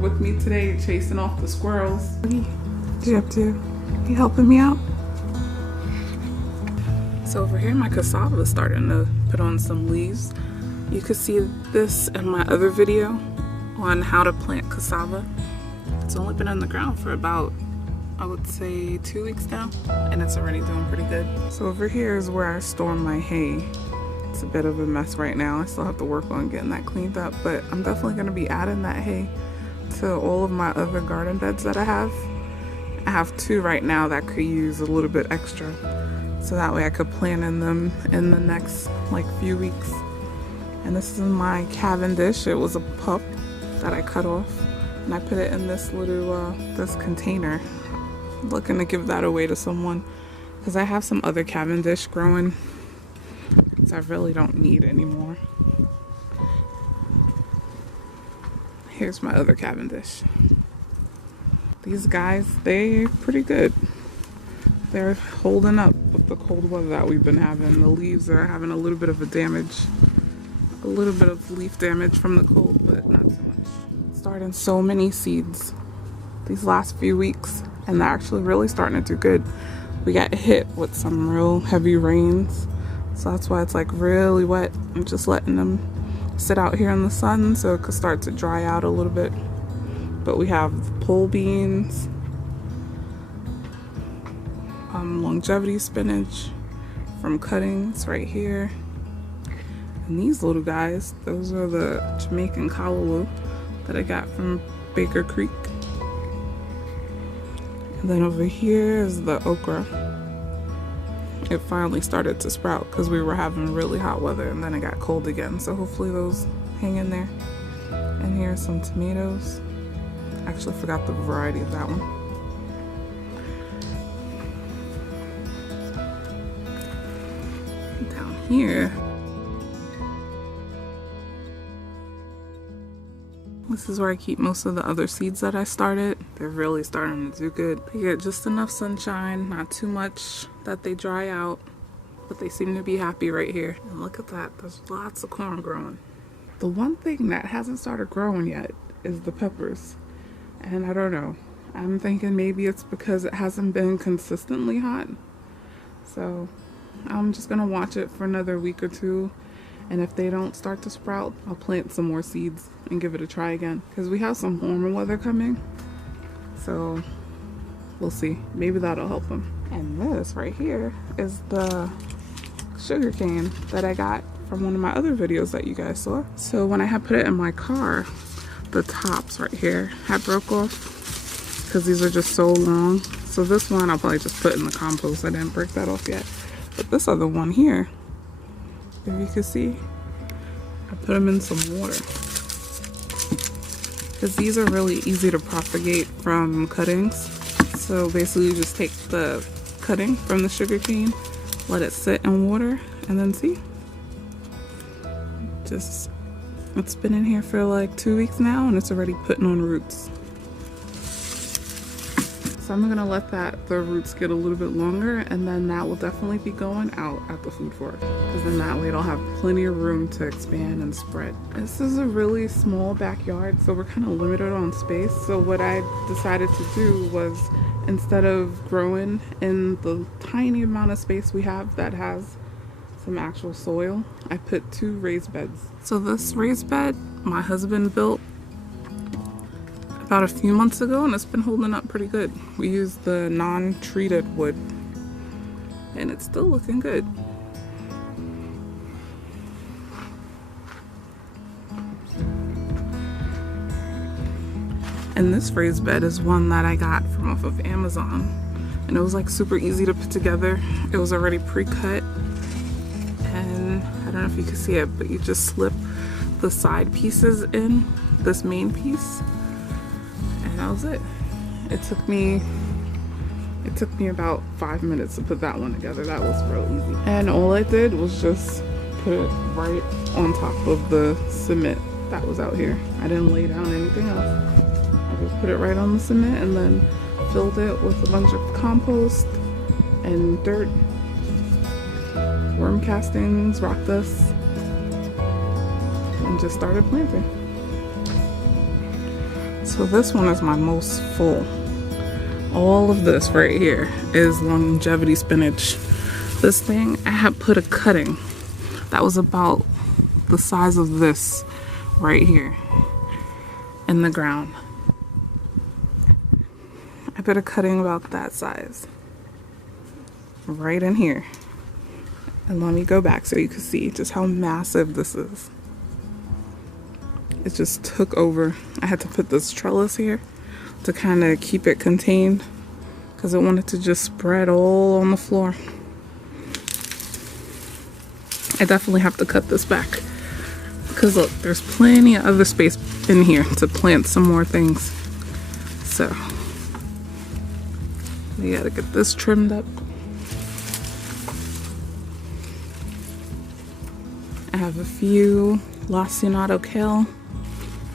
with me today chasing off the squirrels. What you up to? You helping me out? So over here my cassava is starting to put on some leaves. You could see this in my other video on how to plant cassava. It's only been on the ground for about, I would say, 2 weeks now, and it's already doing pretty good. So over here is where I store my hay. It's a bit of a mess right now. I still have to work on getting that cleaned up, but I'm definitely going to be adding that hay to all of my other garden beds that I have. I have 2 right now that could use a little bit extra, so that way I could plant in them in the next like few weeks. And this is my Cavendish. It was a pup that I cut off, and I put it in this little this container. I'm looking to give that away to someone because I have some other Cavendish growing, so I really don't need anymore. Here's my other Cavendish. These guys, they're pretty good. They're holding up with the cold weather that we've been having. The leaves are having a little bit of a damage. A little bit of leaf damage from the cold, but not too much. Starting so many seeds these last few weeks, and they're actually really starting to do good. We got hit with some real heavy rains, so that's why it's like really wet. I'm just letting them sit out here in the sun so it could start to dry out a little bit. But we have pole beans, longevity spinach from cuttings right here. And these little guys, those are the Jamaican callaloo that I got from Baker Creek. And then over here is the okra. It finally started to sprout because we were having really hot weather, and then it got cold again. So hopefully those hang in there. And here's some tomatoes. Actually forgot the variety of that one. Down here, this is where I keep most of the other seeds that I started. They're really starting to do good. They get just enough sunshine, not too much that they dry out, but they seem to be happy right here. And look at that, there's lots of corn growing. The one thing that hasn't started growing yet is the peppers. And I don't know, I'm thinking maybe it's because it hasn't been consistently hot. So I'm just gonna watch it for another week or 2. And if they don't start to sprout, I'll plant some more seeds and give it a try again. Because we have some warmer weather coming. So we'll see. Maybe that'll help them. And this right here is the sugar cane that I got from one of my other videos that you guys saw. So when I had put it in my car, the tops right here had broke off because these are just so long. So this one I'll probably just put in the compost. I didn't break that off yet. But this other one here, if you can see, I put them in some water because these are really easy to propagate from cuttings. So basically you just take the cutting from the sugar cane, let it sit in water, and then see, just, it's been in here for like 2 weeks now and it's already putting on roots. So I'm gonna let the roots get a little bit longer, and then that will definitely be going out at the food fork, because then that way it'll have plenty of room to expand and spread. This is a really small backyard, so we're kind of limited on space. So what I decided to do was, instead of growing in the tiny amount of space we have that has some actual soil, I put 2 raised beds. So this raised bed my husband built about a few months ago, and it's been holding up pretty good. We used the non-treated wood, and it's still looking good. And this raised bed is one that I got from off of Amazon, and it was like super easy to put together. It was already pre-cut, and I don't know if you can see it, but you just slip the side pieces in this main piece, and that was it. It took me about 5 minutes to put that one together. That was real easy. And all I did was just put it right on top of the cement that was out here. I didn't lay down anything else. I just put it right on the cement and then filled it with a bunch of compost and dirt, worm castings, rock dust, and just started planting. So this one is my most full. All of this right here is longevity spinach. This thing, I had put a cutting that was about the size of this right here in the ground. I put a cutting about that size right in here. And let me go back so you can see just how massive this is. It just took over. I had to put this trellis here to kind of keep it contained because I wanted to just spread all on the floor. I definitely have to cut this back because look, there's plenty of other space in here to plant some more things. So we gotta get this trimmed up. I have a few lacinato kale,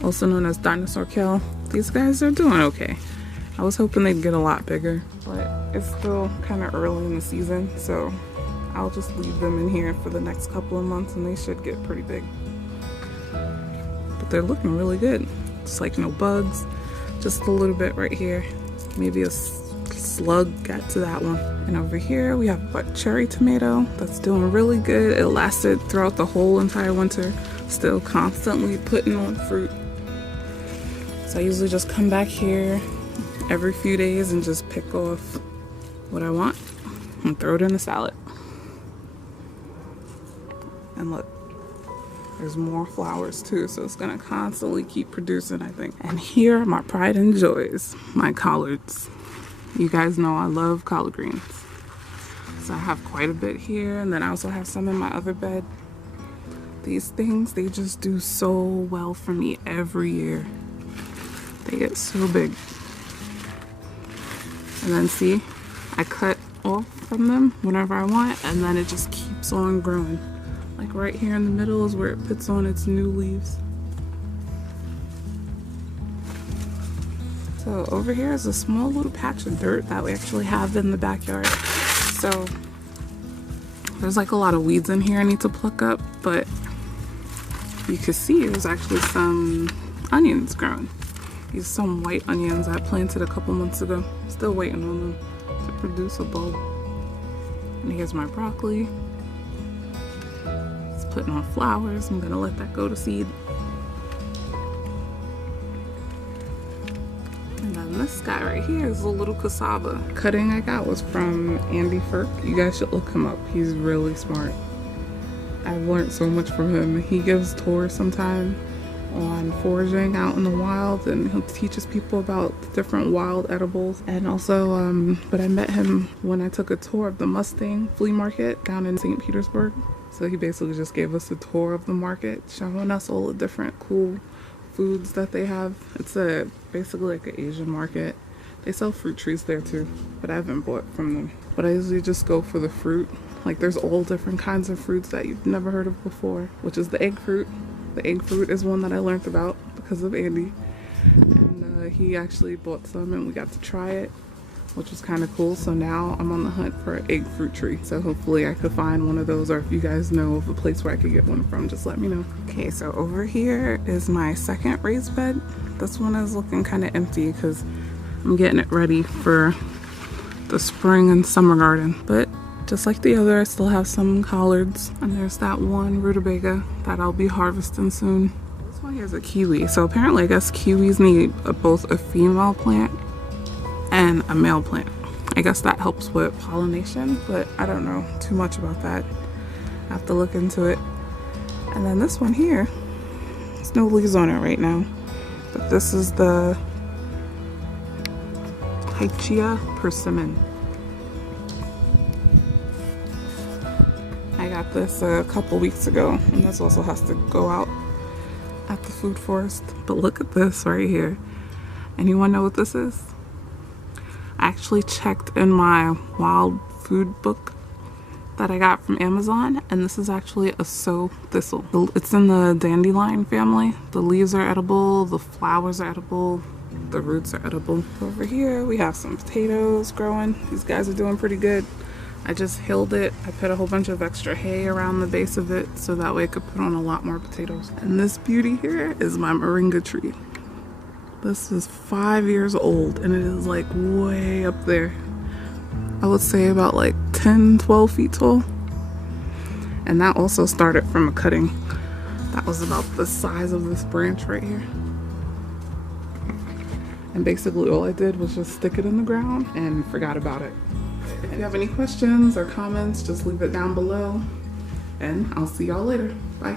also known as dinosaur kale. These guys are doing okay. I was hoping they'd get a lot bigger, but it's still kind of early in the season, so I'll just leave them in here for the next couple of months and they should get pretty big. But they're looking really good. It's like no bugs, just a little bit right here. Maybe a slug got to that one. And over here we have a cherry tomato that's doing really good. It lasted throughout the whole entire winter. Still constantly putting on fruit. So I usually just come back here every few days and just pick off what I want and throw it in the salad. And look, there's more flowers too, so it's gonna constantly keep producing, I think. And here are my pride and joys, my collards. You guys know I love collard greens. So I have quite a bit here, and then I also have some in my other bed. These things, they just do so well for me every year. They get so big. And then see, I cut off from them whenever I want, and then it just keeps on growing. Like right here in the middle is where it puts on its new leaves. So over here is a small little patch of dirt that we actually have in the backyard. So there's like a lot of weeds in here I need to pluck up, but you can see there's actually some onions growing. These are some white onions I planted a couple months ago. Still waiting on them to produce a bulb. And here's my broccoli. It's putting on flowers. I'm gonna let that go to seed. And then this guy right here is a little cassava. Cutting I got was from Firk. You guys should look him up. He's really smart. I've learned so much from him. He gives tours sometime on foraging out in the wild, and he teaches people about different wild edibles. And also, but I met him when I took a tour of the Mustang flea market down in St. Petersburg. So he basically just gave us a tour of the market, showing us all the different cool foods that they have. It's basically like an Asian market. They sell fruit trees there too, but I haven't bought from them. But I usually just go for the fruit. Like there's all different kinds of fruits that you've never heard of before, which is the egg fruit. The egg fruit is one that I learned about because of Andy. And he actually bought some and we got to try it, which was kind of cool. So now I'm on the hunt for an egg fruit tree. So hopefully I could find one of those, or if you guys know of a place where I could get one from, just let me know. Okay, so over here is my second raised bed. This one is looking kind of empty because I'm getting it ready for the spring and summer garden. But just like the other, I still have some collards. And there's that one rutabaga that I'll be harvesting soon. This one here is a kiwi. So apparently I guess kiwis need both a female plant and a male plant. I guess that helps with pollination, but I don't know too much about that. I have to look into it. And then this one here, there's no leaves on it right now, but this is the Hychia persimmon. I got this a couple weeks ago, and this also has to go out at the food forest. But look at this right here. Anyone know what this is? I actually checked in my wild food book that I got from Amazon, and this is actually a sow thistle. It's in the dandelion family. The leaves are edible, the flowers are edible, the roots are edible. Over here we have some potatoes growing. These guys are doing pretty good. I just hilled it. I put a whole bunch of extra hay around the base of it so that way I could put on a lot more potatoes. And this beauty here is my moringa tree. This is 5 years old and it is like way up there. I would say about like 10, 12 feet tall. And that also started from a cutting. That was about the size of this branch right here. And basically all I did was just stick it in the ground and forgot about it. If you have any questions or comments, just leave it down below. And I'll see y'all later. Bye.